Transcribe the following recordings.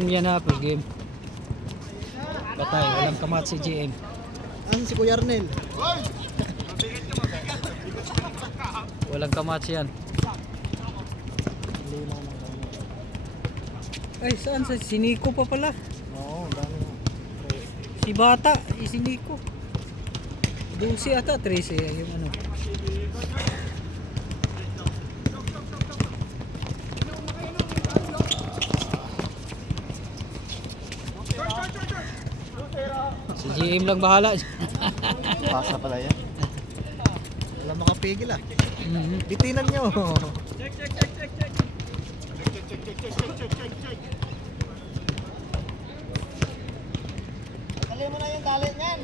game yan ha, full game. Patay, walang kamat si GM. Ano si Kuya Arnel? Walang kamat yan. Ay, saan? Si Nico pa pala. Oo, dami na. Si Bata, si Nico. 12 ata, 13 yung ano. Si GM lang bahala. Pasa pala yan. Wala makapigil ah. Bitinan nyo. Tali mo na yung galit niyan.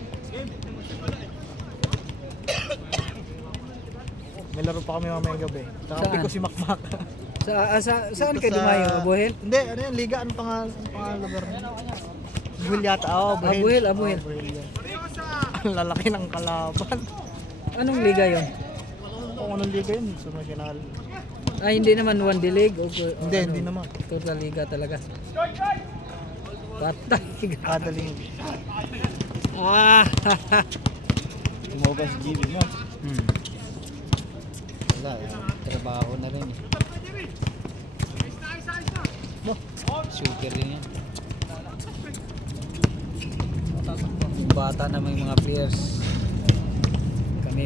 May laro pa kami mamayang gabi. Saka Saan? ko si Makmak. Saan kayo dumayo? Buhel? Hindi, ano yan, Liga, ano pangalan lugar niya? Buhil yata, oo, Buhil. Buhil, Buhil. Buhil yan. Ang lalaki ng kalaban. Anong liga yon? Kung anong liga yun, sa regional. Ay, hindi naman one day league? O, Hindi, hindi naman. Total liga talaga. Patay. Kada linggo. Ah! Tumogas GB mo. Wala, trabaho na rin. Super rin yan. Yung bata na may mga players. Kami,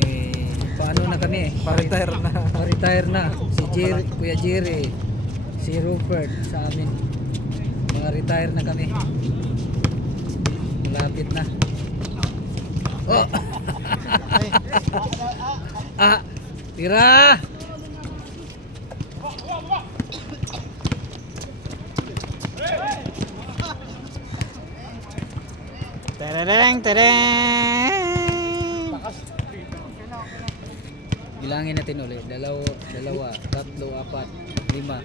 paano na kami? Pa-retire na. Pa-retire na. Si Jerry, Kuya Jerry, si Rupert sa amin. Mga retire na kami. Malapit na. Oh! Ah! Tira! Tereng tereng. Bilangin natin ulit. Dalawa, tatlo, apat, 5,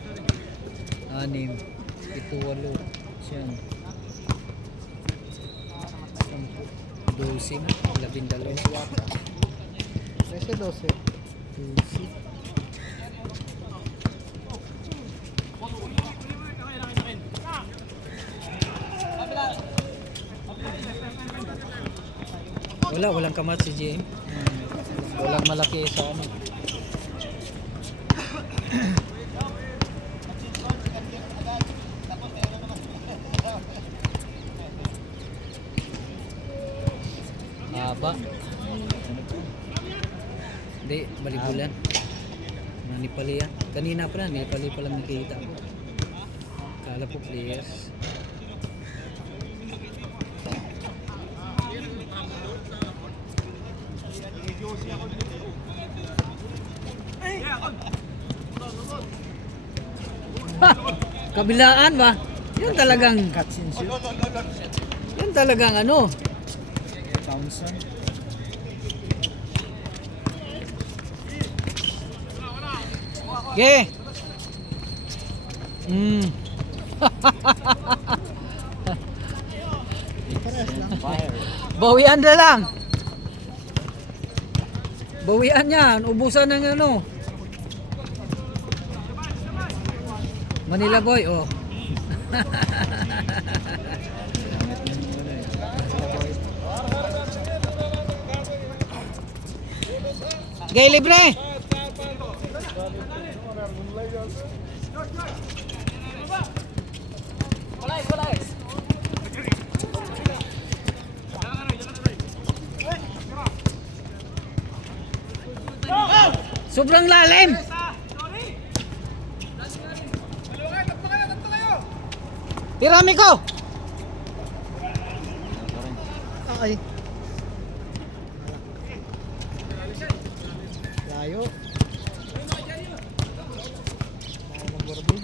6, 7, 8, 9, 10, 12, 13-12. 12. Walang kamat si JM. Walang malaki sa ano. Haba. Hindi, balibulan. Nanipali yan. Kanina pa na, Nepali pa lang nakikita ko. Kala po players. Kabilaan ba? Yan talagang Cuts and shoot. yan talagang ano. Thompson. Ge. Pares lang. Fire. Bawian na lang. Bawian yan, ubusan ng ano. Manila Boy, oh. Gay libre. Sobrang lalim. Tirami ko. Ay. Layo. Ako mag-boarding.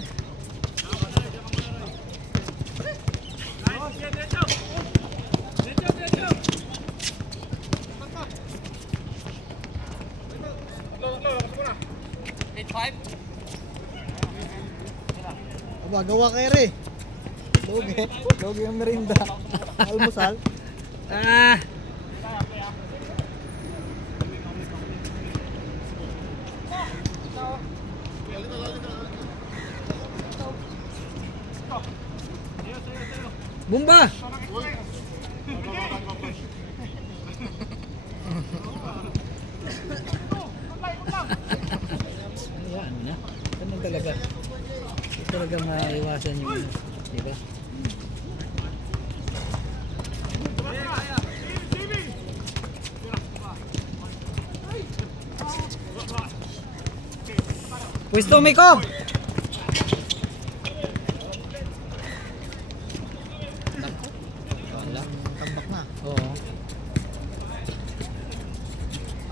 Aba, gawa kayo rin. Logi yung merinda. Almusal. Ah. Bumba! Ano na? Ganun talaga. Hindi talaga maiwasan yung ano. Diba? Pwesto Miko! Wala. Tambak na. Oo.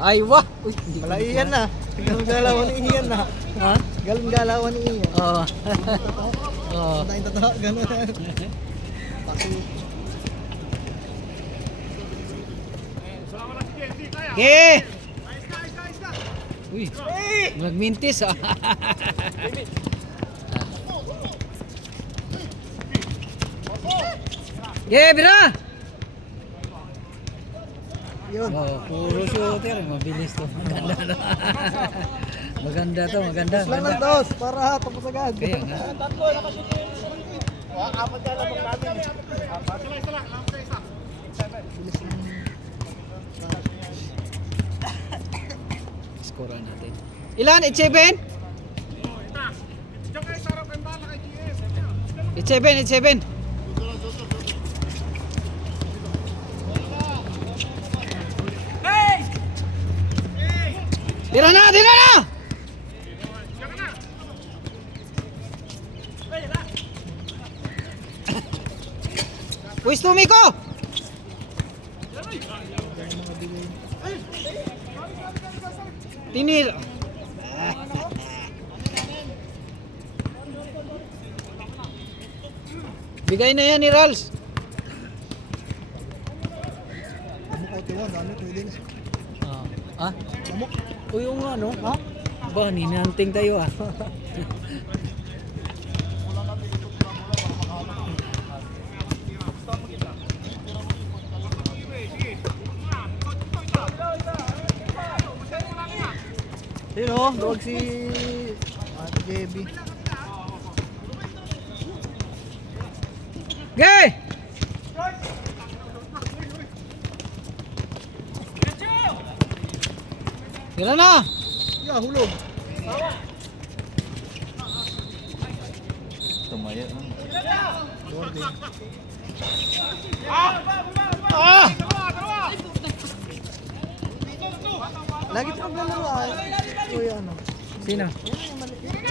Ay, wah! Uy, hindi ko Wala iyan na. Galong galawan ni iyan na. Ha? Galong galawan ni iyan. Oo. Oo. Tayong totoo. Ganun. Paki. Okay! Uy, nagmintis ah. Yeah, bira! Yun. Oh, puro shooter, mabilis to. Maganda na. Maganda to, maganda. Dos lang ng Maganda. dos. Para tapos agad. Kaya nga. Bilis ng... Score natin. Ilan? 8-7? 8-7. Tira na! Tira na! Pwesto Miko! Tinir. Bigay na yan ni Rals. Amok o tiwan. Dami pwede na. Ah? Amok. O yung ano? Ha? Ba, ninanting tayo ah. Yun o. Luwag si... Ate JB. Gay! Tira na! Yeah, hulog. Tumaya. Jordi. Ah! Lagi siya maglalaro ah. Kuya ano. Sino?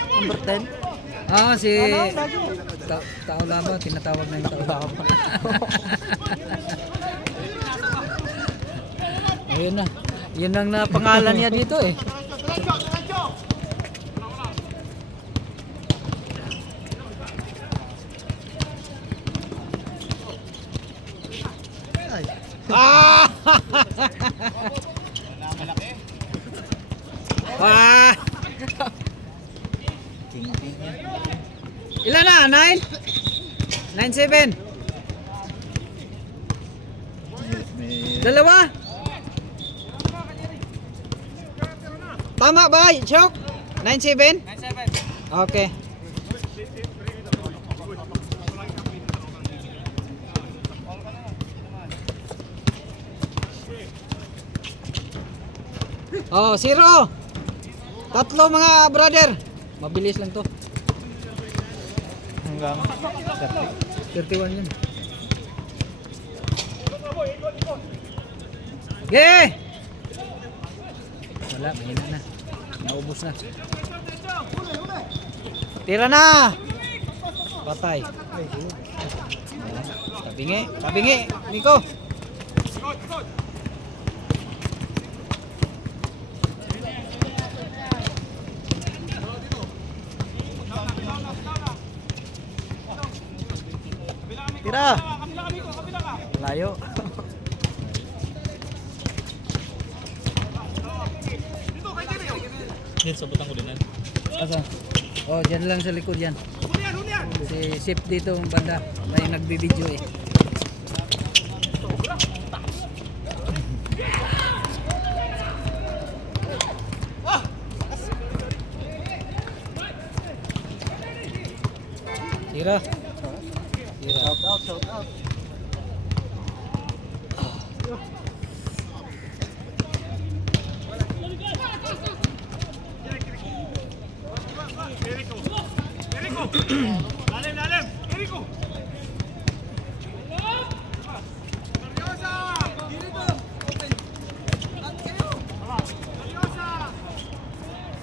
Number 10. Ah, si... Ano? Lagi. Tao Laba, tinatawag na yung Tao Laba. Ayun na. Yun ang napangalan niya dito eh. Ay. Ah! Ah! King-king yan. Ilan na? 9? 9-7? May... Dalawa? Tama ba, Chok? 9-7? 9-7. Okay. Oh, 0. Tatlo mga brother. Mabilis lang to. Hanggang 31 yun. Yeah! Wala, mahina na. Naubos na. Tira na! Patay. Tabingi, tabingi, Miko. Tira. Layo. Yan, sabutan ko din yan. Asa? Oh, dyan lang sa likod yan. Si Sip dito ang banda. May nagbibideo eh. Tira. Tira. Out, out. shout out.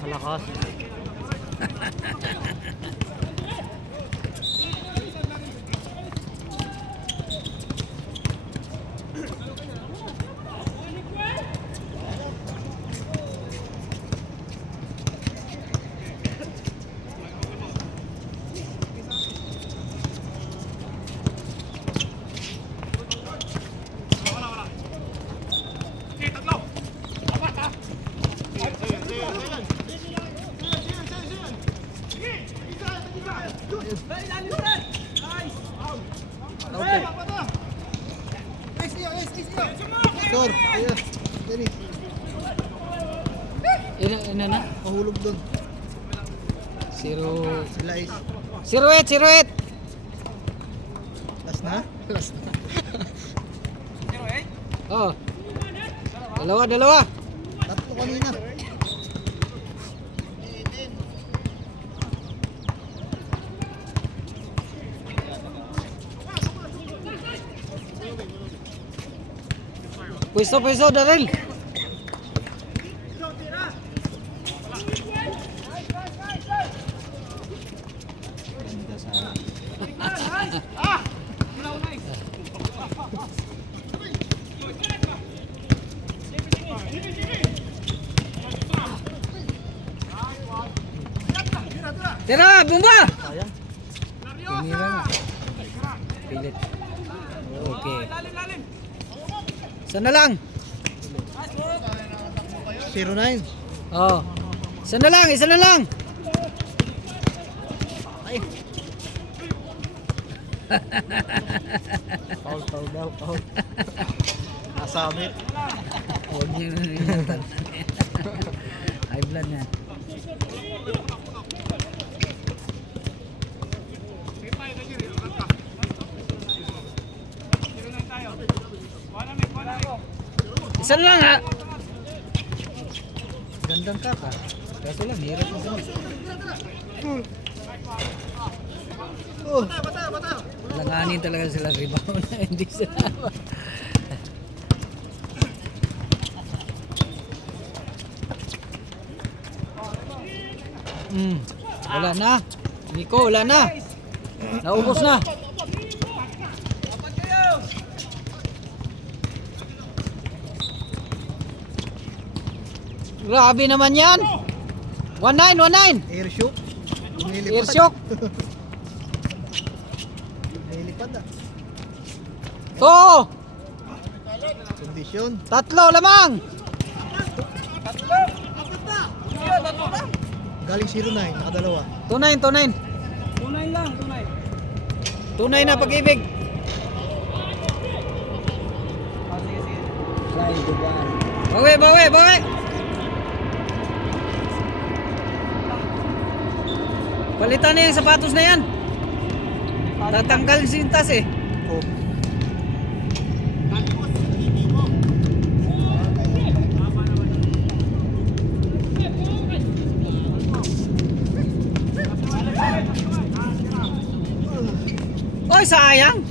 Malakas. Okay. Score. Ayun. Dali. Ina na? Mahulog doon. 0 Sila is. 0-8. Last na? Last na. Oh. Dalawa. Tatlo kanina. Pwesto, Daryl. Tira, bomba! Sayang. Tumira na. Pilit. Okay. Sana lang. 0-9. Oh. Isa na lang. Ay. Foul daw. Nasamit. Huwag niyo na rin. High blood na. Isa na lang ha. Gandang kaka. Kaso lang, hirap na sila. Oh. Langanin talaga sila rebound na hindi sila. Wala na. Nico, wala na. Naubos na. Grabe naman yan. 1-9. Air shock. Air shock. Nilipad ah. To. Kondisyon. 3 lamang. Galing 0-9. Nakadalawa. 2-9 lang. 2-9 na pag-ibig. Bawi. Palitan na yung sapatos na yan. Tatanggal yung sintas eh. Oh. Oy, sayang.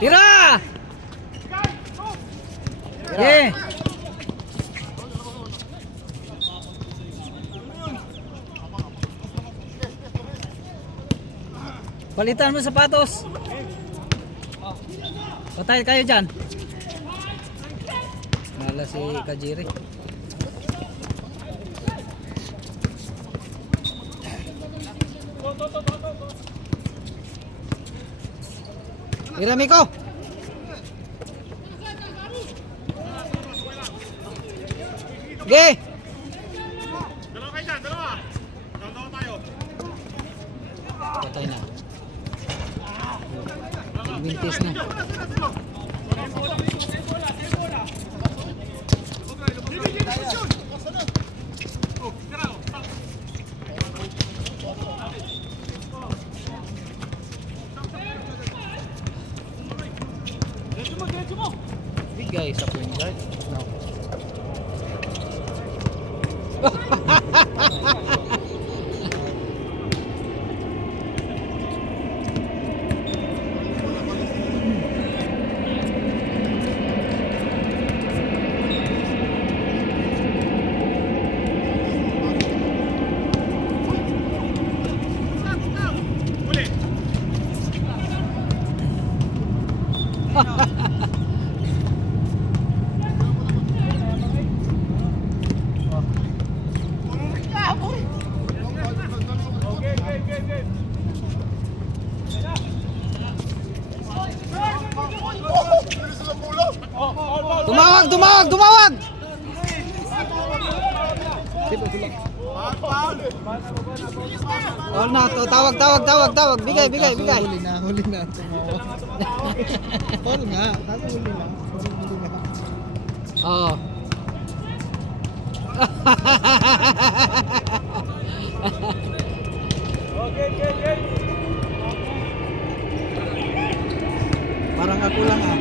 Tira! Yeah. Palitan mo sapatos. Patay kayo dyan. Nala si Kajiri. Iramiko. Ge. Patay na. Mintis na. Tumawag, tumawag, tumawag! Oh na, tawag, tawag, tawag, tawag. Bigay, bigay, bigay. Huli na, huli na. Tumawag. Foul nga, kaso huli na. Huli na. Oh. Parang ako lang ah.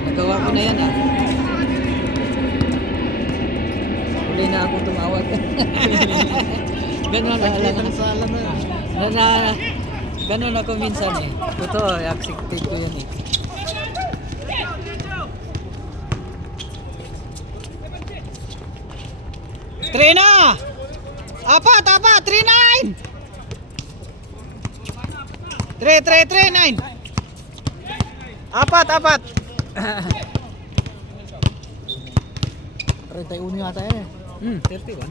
Nagawa ko na yan ah. Huli na ako tumawag. Ganun na lang. Ang sala na. Ganun ako minsan eh. Totoo, accepted ko yan eh. Three na! Apat, apat! 3-9! 3-9! Apat, apat! 31 yata yan eh. 31.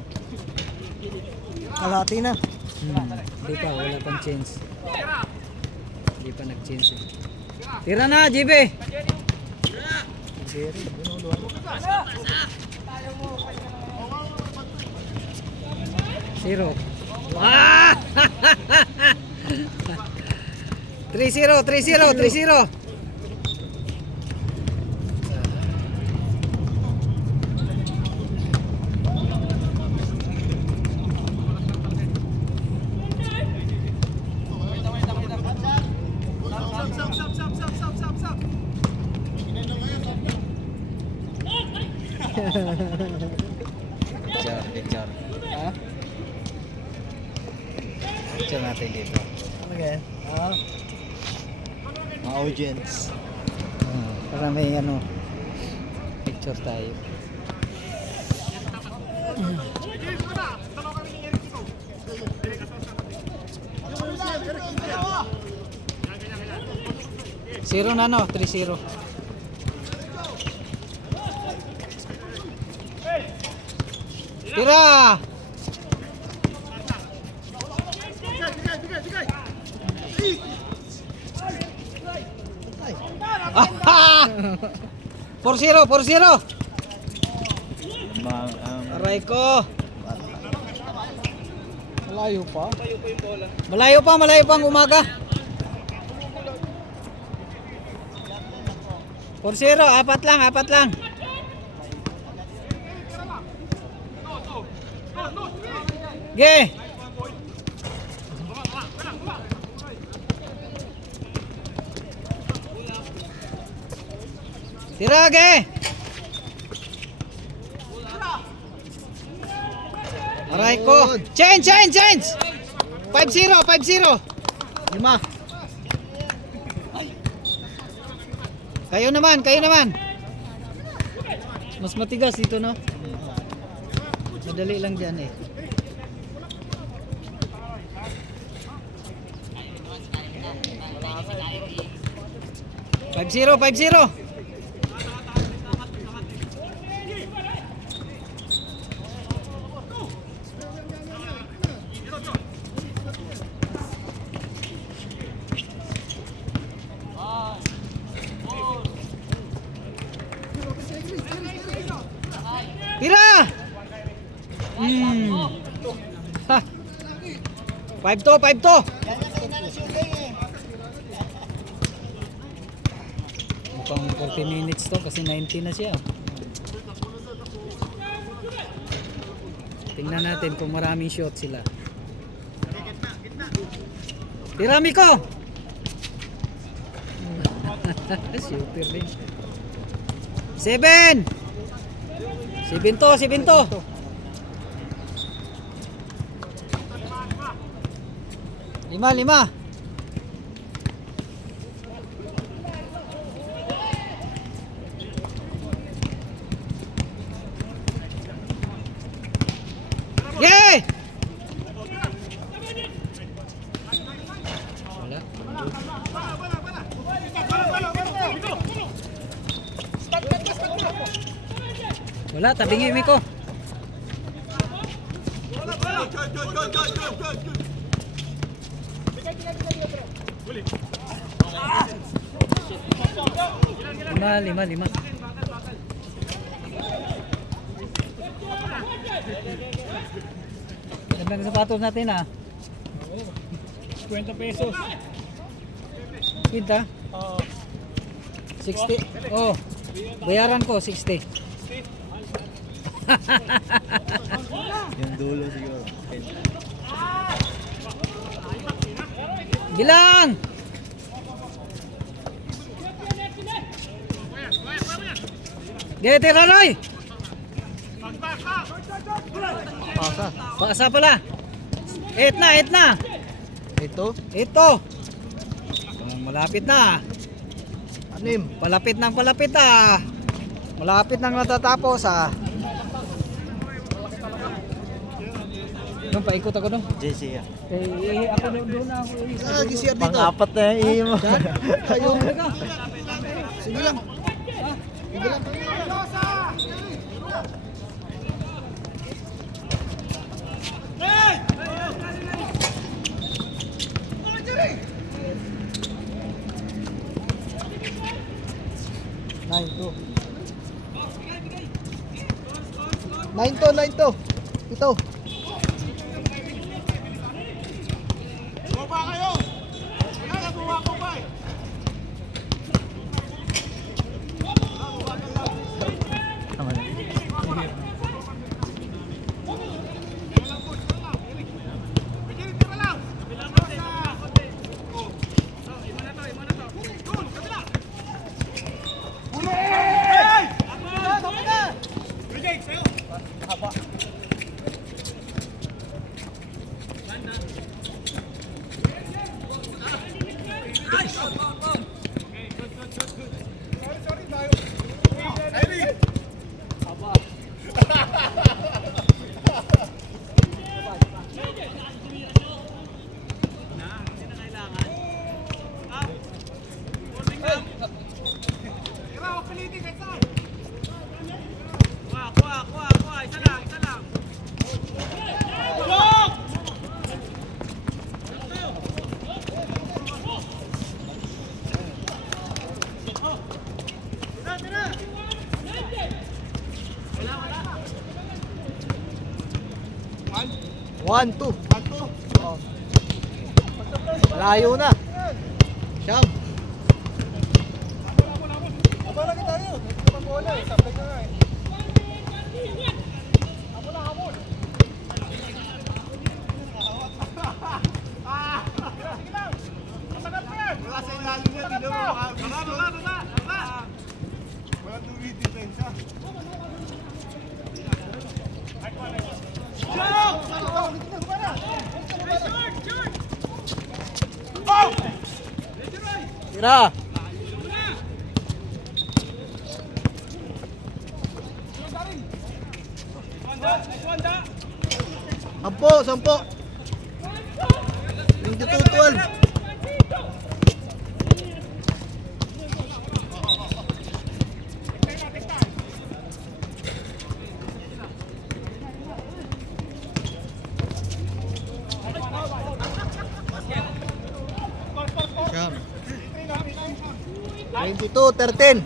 Kalahati na. Hindi pa, wala pang chance. Hindi pa nag-chance eh. Tira na, JB! Zero. Ah! 3-0, 3-0, 3-0. Picture, picture. Ha? Picture natin dito. Ano yan? Mga audience. Para may ano, picture tayo. Zero na no, 3-0. Tira! Ah! 4-0, 4-0. Aray ko. Malayo pa. Malayo pa ang umaga. 4-0, apat lang, apat lang. Ge. Tira, ge. Aray ko. Change, change, change. 5-0, 5-0. 5. Kayo naman, kayo naman. Mas matigas dito, no? Madali lang dyan eh. Five zero, 5-0. Tira! Ha. 5-2, 5-2. Mukhang 40 minutes to kasi 90 na siya. Tingnan natin kung maraming shot sila. Tira, Miko! Shooter din. 7! 7-2, 7-2. 5. Yay! Wala. Wala, tabingi mi ko. Lima. Ganda ng sapatos natin ah. 50 pesos. Kita? 60. Oh. Bayaran ko 60. Yung dulo siguro. Bilang. Gete Roy. Pasa. Paasa pala. 8 na. Ito. Ito. Malapit na. 6. Palapit ah. Malapit nang natatapos ah. Doon paikot ako doon. JC ah. Ako doon na ako. Lagi siya dito. Pang-apat na yung iyo mo. Ayun. Halika. Sige lang. Sige lang. Nine to. Ito. One, two. Oh. Layo na. Siyam. Tira. Sampo. 22-12. Siyam. 22-13.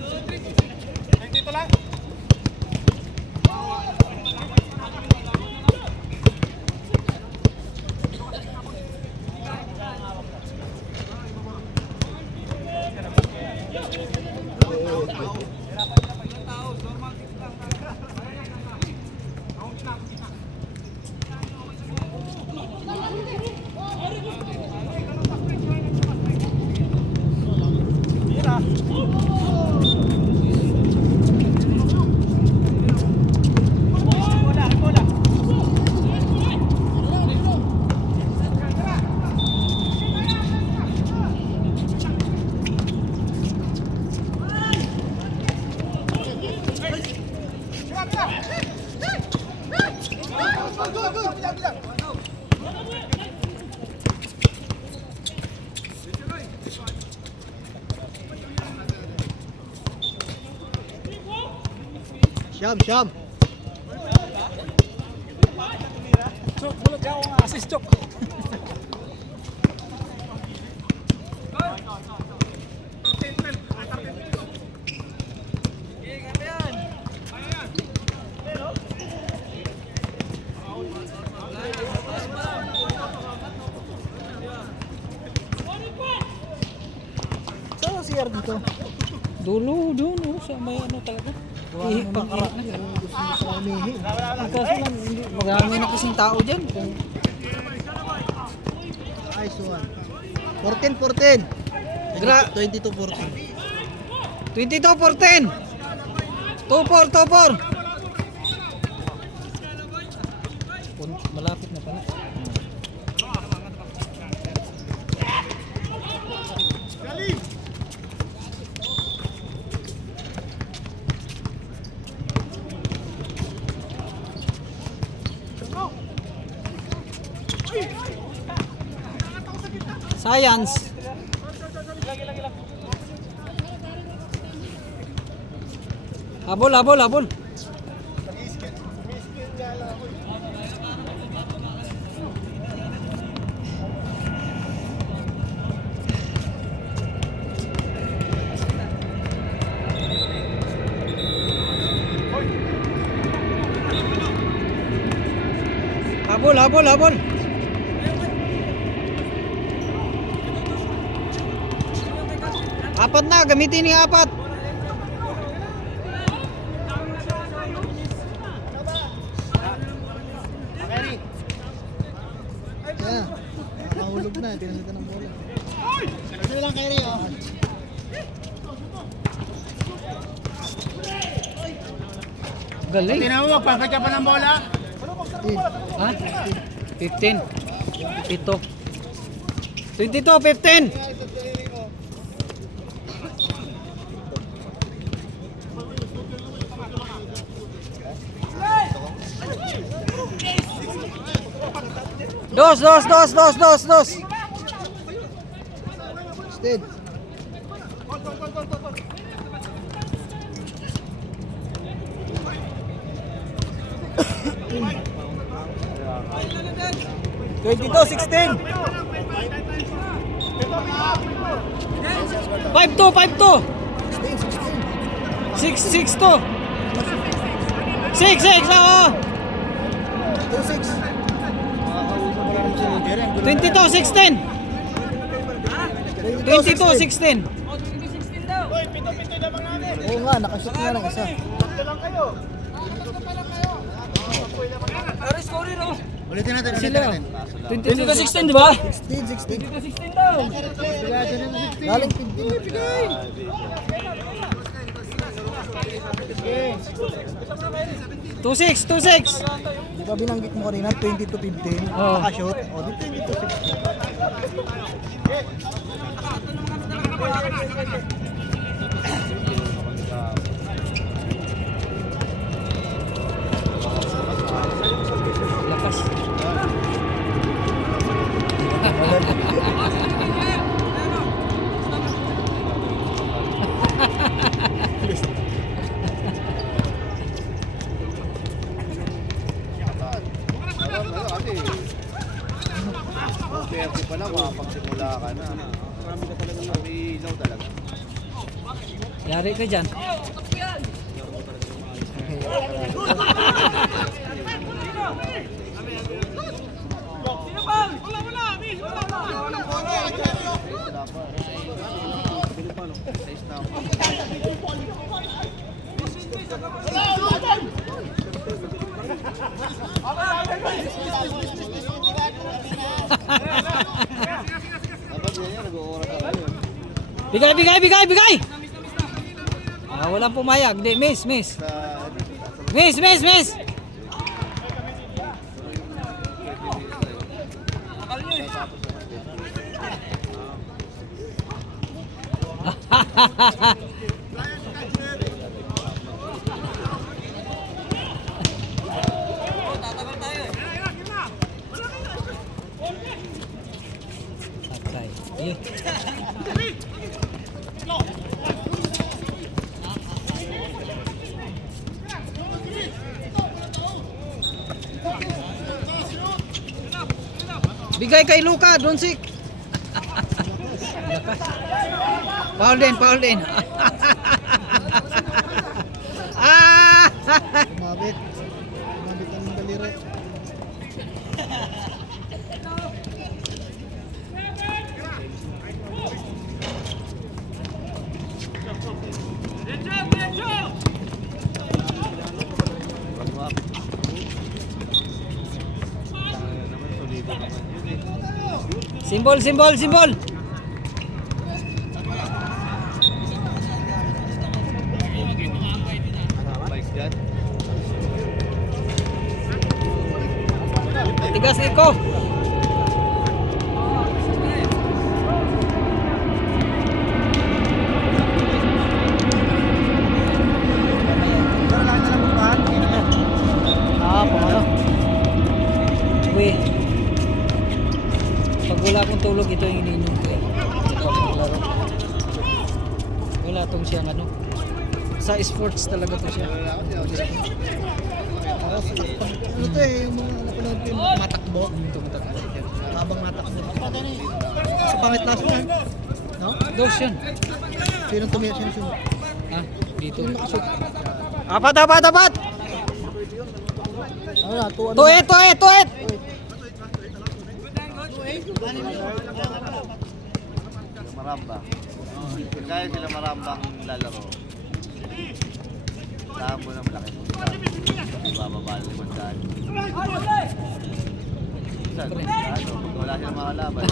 Siyam, siyam. Assist chok. Saan ang CR dito? Dulo, doon, oh, sa may ano talaga. Ihik pang ihik na. Gusto mo sa umihi. Kaso lang, marami na kasing tao dyan. Nice one. 14, 14. Gra- 22-14. 22-14. 2-4, 2-4. Malapit na pala. Science. Habol, habol, habol. Habol, habol, habol. Apat na, gamitin yung apat. Yeah. Nakahulog na. Pinasita ng bola. Ito lang kay Rio. Galing. Tinawa mo, pagkakya pa ng bola. Ha? 15. 7. 22, 15. Dos, dos, dos, dos, dos, dos. Stead. Twenty-two, 16. 5-2, 5-2. 6-6-2. 6-6, oo. 2-6. 22-16. 22-16. Oo nga, nakashoot nga ng isa. Ulitin natin, ulitin Sila. natin. 22-16, di ba? 16, 16. 16 daw. Galing 15. 2-6, 2-6. Di ba binanggit mo kanina 20-15? Oo. Nakashoot. O, di 20-15. Lakas. Pwede pa lang, makapagsimula ka na. Marami ka talagang ilaw talaga. Yari ka dyan. Bigay, bigay, bigay, bigay! Ah, walang pumayag. Di, miss, miss. Miss, miss, miss! Bigay kay Luka, Donsik. Lakas. Foul din, foul din. Ah! Umabit. Umabit ang daliri. Simbol, simbol, simbol. Bike dyan. Tigas Iko. Ano? Uy. Pag wala akong tulog, ito yung iniinom ko eh. Pag maglaro. Wala tong siyang ano. Sa sports talaga to siya. Ano to eh, yung mga napanood ko yung matakbo. Tumatakbo. Habang matakbo. Sa pangit last yan. No? Dos yan. Sinong tumira? Sino sunod? Ha? Dito. Sino nakashoot? Apat, apat, apat! Ano na? Tuet, tuet, tuet! Sila Maramba. Kaya sila Marambang lalaro. Saan mo na malaki mo. Bababa 500. Minsan, ano, pag wala silang makalaban,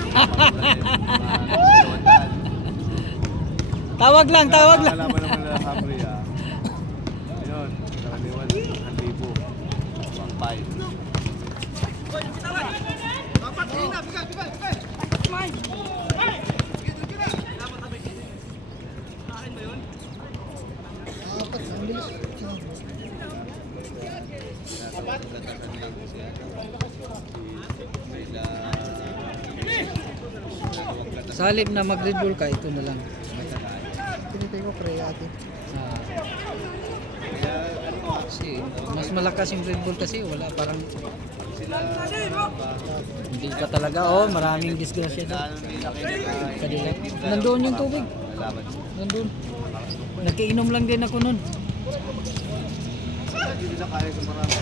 Tawag lang, tawag lang. Makalaban naman na Hamri Ayun, karaniwan, 1,000. 1,500. Apat, ang bilis. Sa halip na mag-Red Bull ka, ito na lang. Tinitay ko kreati. Ah. Kasi mas malakas yung Red Bull kasi wala parang hindi ka talaga maraming disgrasya doon. Kanila. Nandoon yung tubig. Nandoon. Nakiinom lang din ako noon. Hindi nila kaya sa marami.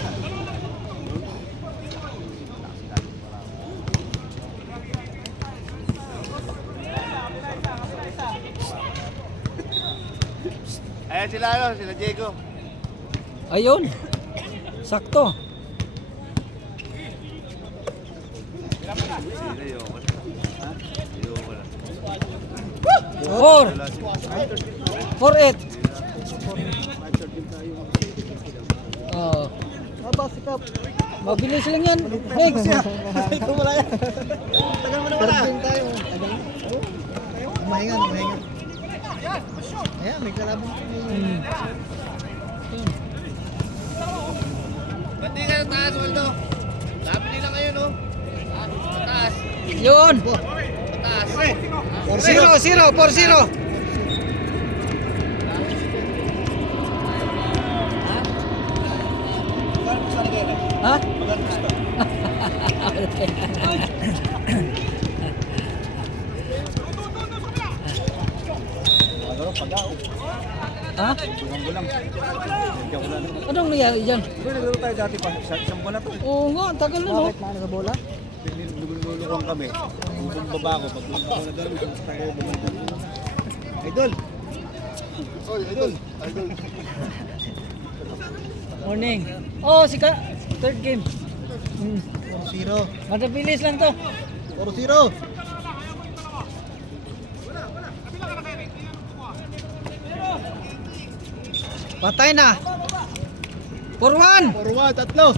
Ayan sila sila Diego. Ayun. Sakto. Sila Yoko. Ha? Yoko na. 4. 4-8. Oh. Aba, sikap. Mabilis lang yan. Next. Ito wala yan. Tagal mo na wala. Tagal tayo. Tagal. Mahingan, mahingan. Ayan, may kalabang. Ba't di ka taas, Waldo? Sabi nila ngayon, no? Taas. Yun. Taas. 4-0. 4-0. Ha? Ha? Anong nangyari dyan? Naglaro tayo dati pa. Siyang buwan na to. Oo nga, tagal na no? Bakit na sa bola? Nilulukong kami. Yung baba ko. Pag nilulukong na gano'n, gusto tayo bumalik. Idol! Idol! Idol! Morning. Oh, third game. 4-0. Mabilis lang to. 4-0. Patay na. 4-1. 4-1, tatlo.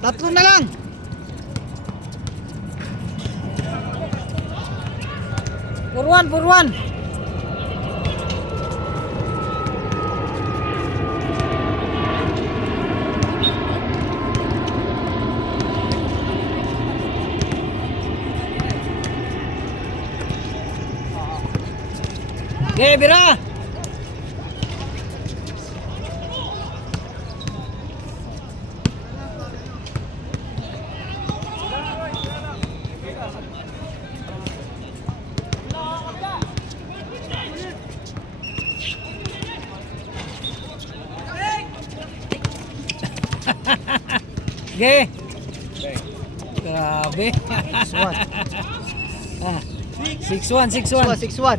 Tatlo na lang. Purwan. Okay, bira. Ge. Grabe. 6-1. 6-1. 6-1.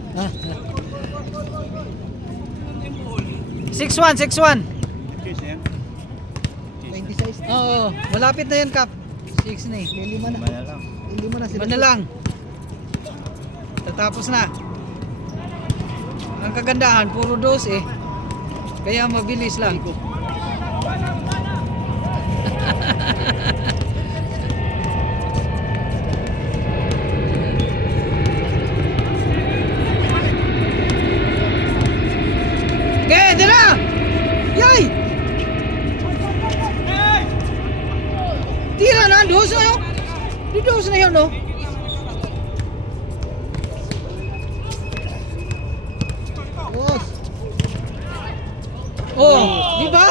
6-1. 26. Oo, malapit na yan, Kap. 6 na eh. May 5 na. Mana lang. May 5 na sila. Ano lang. Tatapos na. Ang kagandahan, puro dos eh. Kaya mabilis lang. Okay, dila! Yay! Tira na, dos na yun. Di dos na yun, no? Boss. Oh, di ba?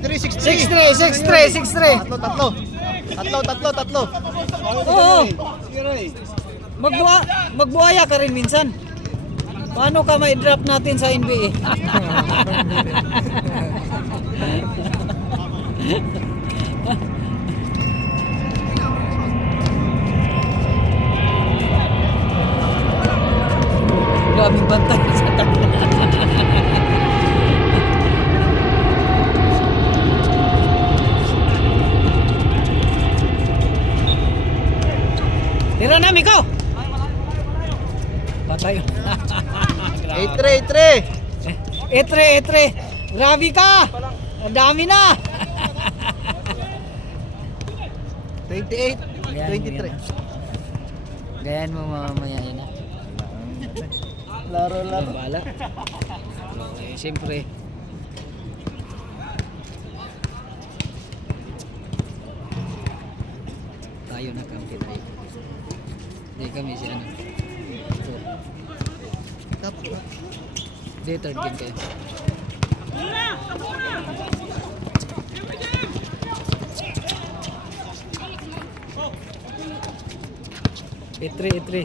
Six, 6-3. Tatlo. Oo. Sige Roy. Magbuhaya ka rin minsan. Paano ka ma-drop natin sa NBA? Grabing bantay sa takbo. Tira na, Miko! Patay. 8-3. Etre. Grabe ka! Ang dami na! 28. 23. Gayan mo mamaya yan ha. Laro lang. Bala. Okay, siyempre. Tayo na kampi tayo. Hindi kami si ano. Ito. Tapos. Hindi, third game kayo. Itri.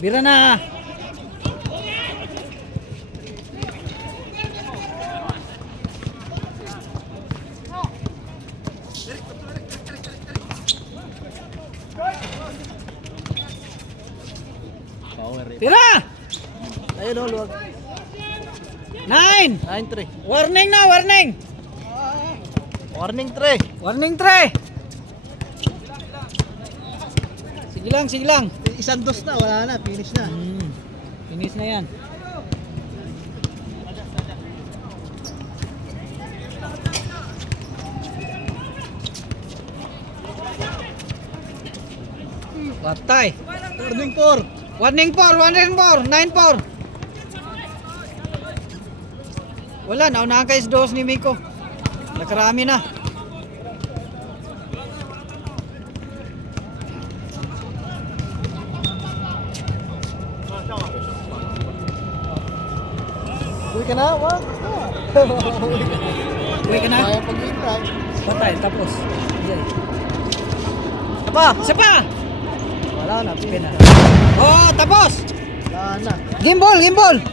Bira na! Tira! Ayun o, luwag. 9! 9-3. Warning na, warning! Warning 3. Warning 3! Sige lang. Isang dos na, wala na. Finish na. Finish na yan. Patay. Warning 4. Warning 4. 9-4. Wala, naunahan kayo sa dos ni Miko. Nakarami na. Uy ka na, wag. Uwi ka na? Kaya pag-intay. Patay, tapos. Isa pa! Wala na, finish na. Oh, tapos! Wala na. Gimbal!